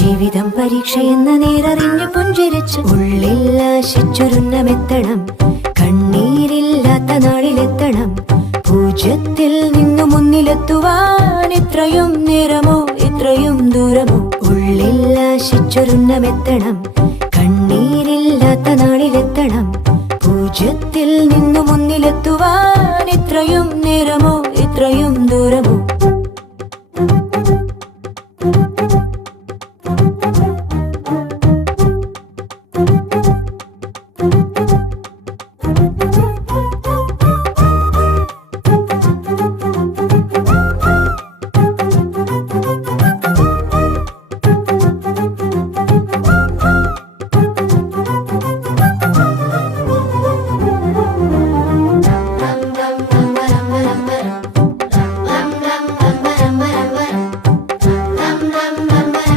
ജീവിതം പരീക്ഷയെന്ന നേരറിഞ്ഞു പുഞ്ചിരിച്ച് ഉള്ളിൽ ആശിച്ചൊരുന്നമെത്തണം. കണ്ണീരില്ലാത്ത നാളിലെത്തണം. പൂജ്യത്തിൽ നിന്നു മുന്നിലെത്തുവാൻ ഇത്രയും നേരമോ ഇത്രയും ദൂരമോ? ഉള്ളിൽ ആശിച്ചൊരുന്നമെത്തണം. കണ്ണീരില്ലാത്ത നാളിലെത്തണം. പൂജ്യത്തിൽ നിന്നു മുന്നിലെത്തുവാൻ ഇത്രയും നേരമോ